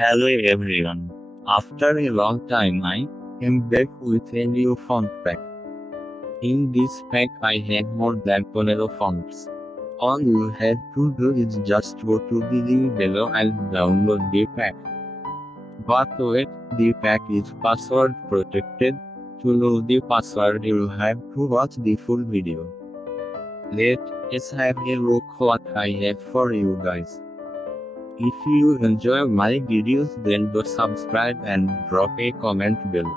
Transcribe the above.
Hello everyone. After a long time I am back with a new font pack. In this pack I have more than 12 fonts. All you have to do is just go to the link below and download the pack. But wait, the pack is password protected. To know the password you have to watch the full video. Let's have a look what I have for you guys. If you enjoy my videos then do subscribe and drop a comment below.